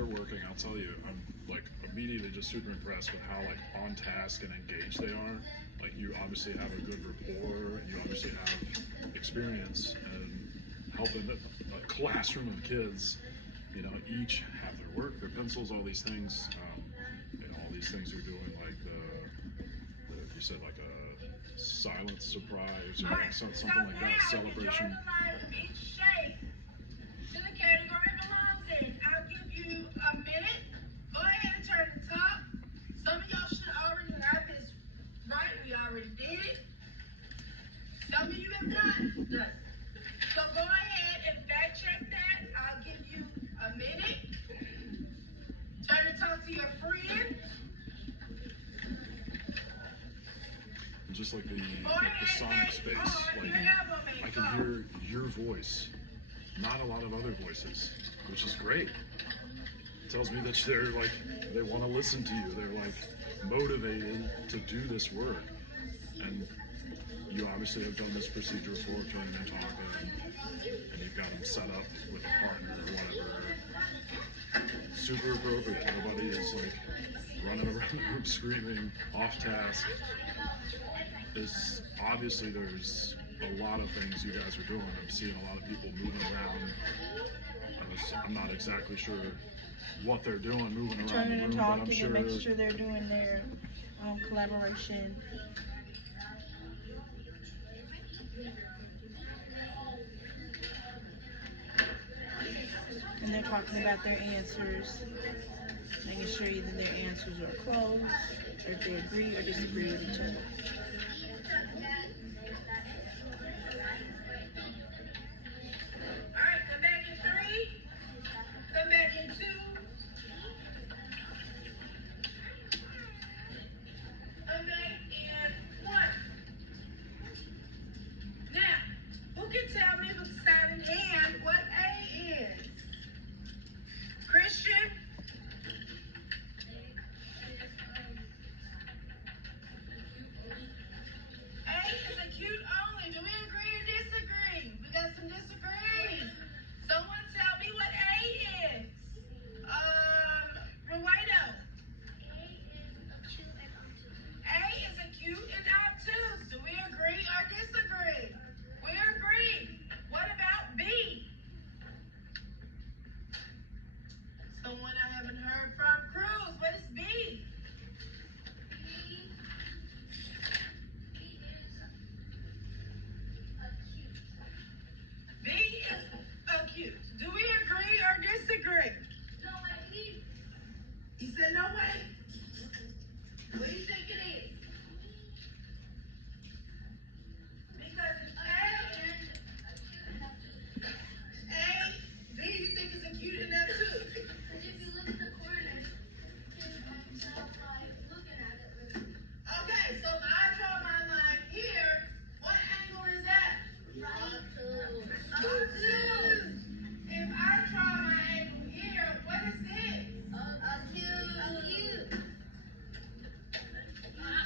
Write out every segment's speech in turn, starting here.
they're working, I'll tell you, I'm like immediately just super impressed with how like on task and engaged they are. Like you obviously have a good rapport, and you obviously have experience and helping a classroom of kids, you know, each have their work, their pencils, all these things. You know, all these things you're doing, like you said, like a silent surprise or like something like that, celebration. Each shape to the category it belongs in. I'll give you a minute. Go ahead and turn the top. Some of y'all should already have this right. We already did it. Some of you have not done it. So go ahead and fact check that. I'll give you a minute. Turn the top to your friend. And just like the sonic space, like I can hear your voice, not a lot of other voices, which is great. It tells me that they're like, they want to listen to you. They're like motivated to do this work. And you obviously have done this procedure before, turning and talking, and you've got them set up with a partner or whatever. Super appropriate. Nobody is like running around the room screaming, off task. There's obviously a lot of things you guys are doing. I'm seeing a lot of people moving around. I'm not exactly sure what they're doing, moving around turning the room, and but I'm talking sure and making sure they're doing their collaboration. And they're talking about their answers, making sure either their answers are close, or if they agree or disagree with each other. All right, come back in 3. Come back in 2. Come back in 1. Now, who can tell me with the silent hand what A is? Christian? A is acute only. Do we agree or disagree? We got some disagrees. Someone tell me what A is. Ruido. A is acute and obtuse. Do we agree or disagree? We agree. What about B? Someone I haven't heard from. Cruz, what is B? B is acute. Do we agree or disagree? No way. He said no way. What do you think it is? Because it's B you think is acute and obtuse? Because if you look at the corners, you can tell by looking at it. Okay, so if I draw my line here, what angle is that? Obtuse. If I draw my angle here, what is this? Acute. I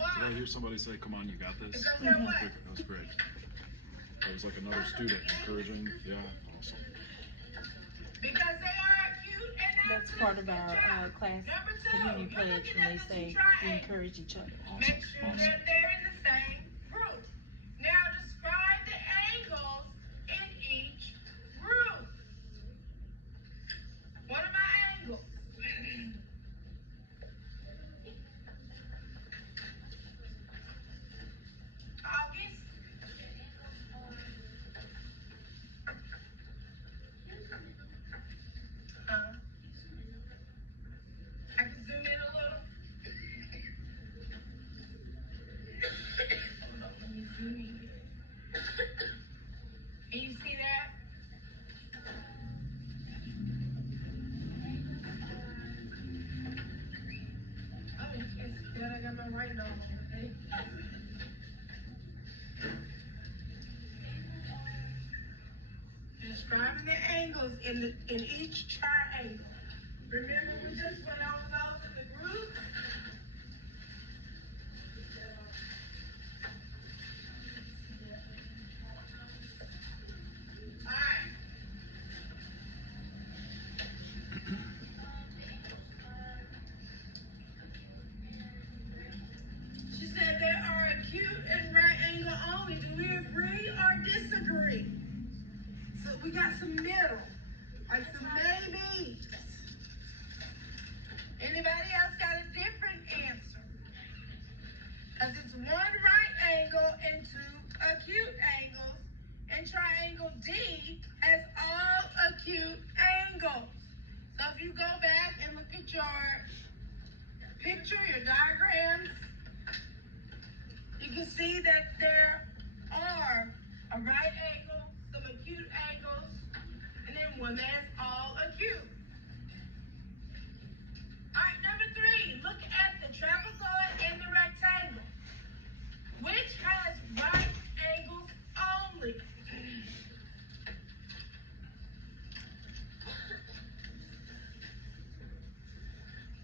Did I hear somebody say, "Come on, you got this"? Because they're what? That was great. That was like another student encouraging. Yeah, awesome. Because they are acute and That's obtuse. part of Good our job. class Number two, community you're pledge looking when at they the say we triangles. encourage each other. Awesome. Make sure Awesome. that they're in the same group. Now describe the angles in each group. What are my angles? August? I can zoom in a little. Hold on, let me zoom in. Can you see that? Oh, you can't see that. I got my writing on. Okay. Describing the angles in each triangle. Remember, we just went over those in the group. All right. She said there are acute and right angle only. Do we agree or disagree? So we got some middle, like some maybes. Anybody else got a different answer? Because it's one right angle and two acute angles, and triangle D has all acute angles. So if you go back and look at your picture, your diagrams, you can see that there are a right angle, some acute angles, and then one that's all acute. All right, number 3, look at the trapezoid and the rectangle. Which has right angles only?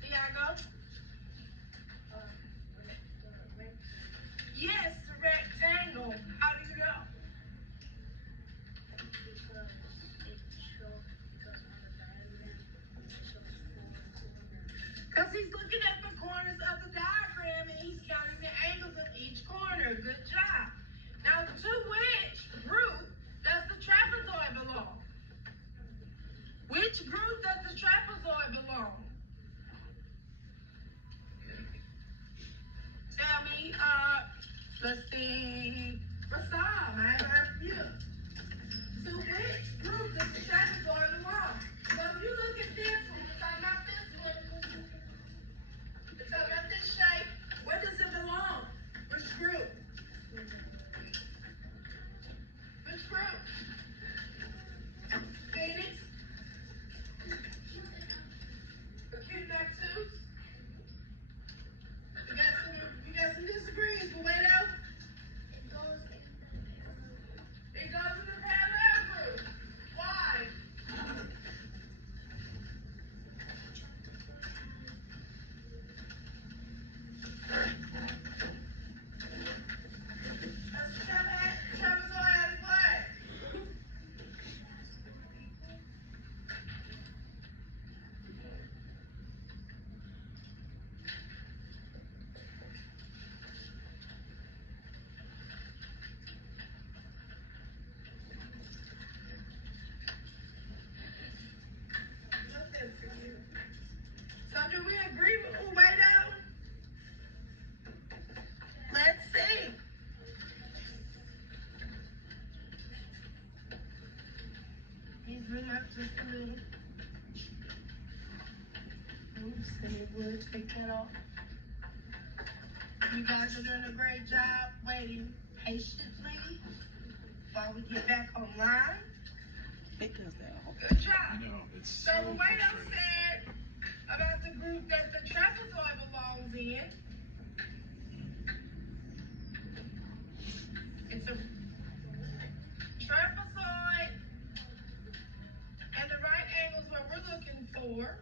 Thiago? Yes, the rectangle. How do you know? Because he's looking at the corners of the diagram and he's counting the angles of each corner. Good job. Now, to which group does the trapezoid belong? Which group does the trapezoid belong? Tell me, let's see, Rasam, I have heard you. To which group does the trapezoid belong? So if you look at this one, we're talking about this one. We're talking about this shape. Where does it belong? Which group? Which group? Phoenix? Acute and obtuse? You got some disagreements, but wait out. It goes in the parallel group. Why? Trapezoid has what? Nothing for you. So do we agree with Uwedo? Let's see. He's zoom up just a little. Oops, and it would take that off. You guys are doing a great job waiting patiently while we get back online. It does that all. Good job. I know, it's So so Uwedo frustrating. said about the group that the trapezoid belongs in. It's a trapezoid, and the right angle is what we're looking for.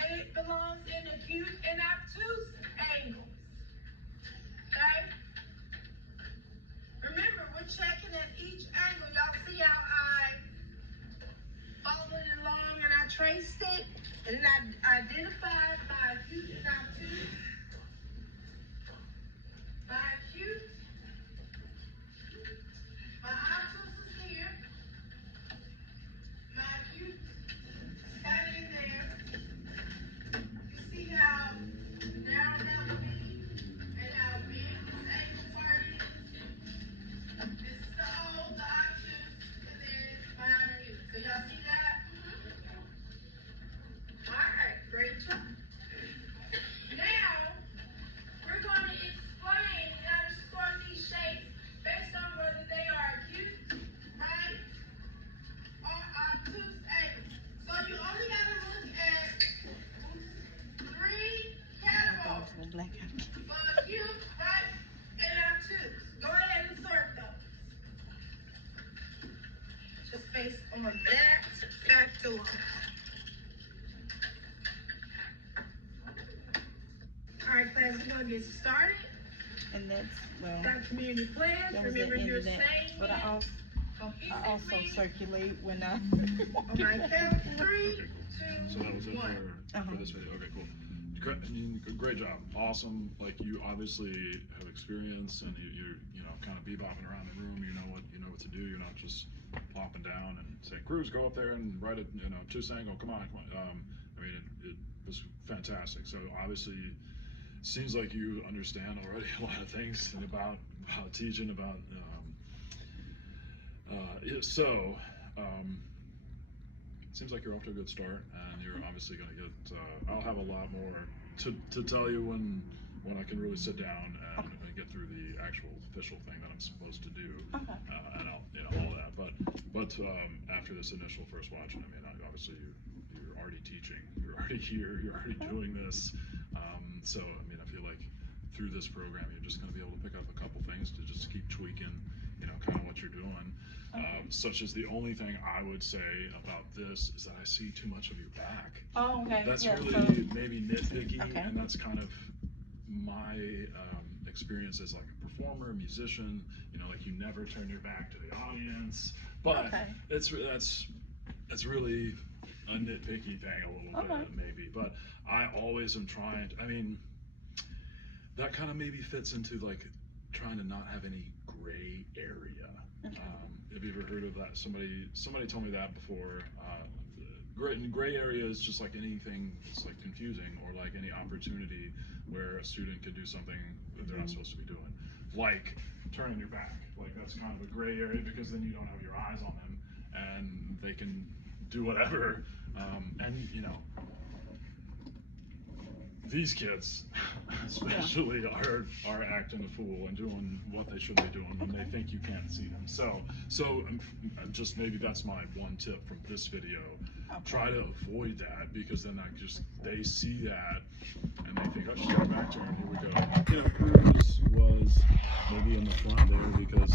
And it belongs in acute and obtuse angles. on that fact alone. Alright, class, we're gonna get started. And that's, well, Got community plans. that was the Remember end you're of that. saying But I also cohesively circulate when I. on my count, 3, 2, So that was it 1. for this video. Okay, cool. Great job. Awesome. Like, you obviously have experience, and you're kind of bebopping around the room. You know what to do. You're not just plopping down and saying, "Cruz, go up there and write it." Chusango, come on. I mean, it was fantastic. So obviously, seems like you understand already a lot of things about teaching, about seems like you're off to a good start, and you're obviously going to get I'll have a lot more to tell you when I can really sit down and get through the actual official thing that I'm supposed to do. Okay. And I'll all that, but after this initial first watch, I mean, obviously you're already teaching, you're already here, you're already doing this. So I mean, I feel like through this program, you're just going to be able to pick up a couple things to just keep tweaking, kind of what you're doing. Such as the only thing I would say about this is that I see too much of your back. Oh, okay. That's yeah, really so, maybe nitpicky, Okay. and that's kind of my experience as like a performer, a musician. Like, you never turn your back to the audience, but Okay. that's really a nitpicky thing a little Okay. bit maybe. But I always am trying. I mean, that kind of maybe fits into like trying to not have any gray area. Okay. Have you ever heard of that? Somebody told me that before. Gray area is just like anything that's like confusing, or like any opportunity where a student could do something that they're not supposed to be doing, like turning your back. Like, that's kind of a gray area, because then you don't have your eyes on them and they can do whatever. And these kids especially are acting a fool and doing what they shouldn't be doing when they think you can't see them. So just maybe that's my one tip from this video. Okay. Try to avoid that, because then they see that and they think, "Oh, she's got a back turn, here we go." Cruz was maybe in the front there because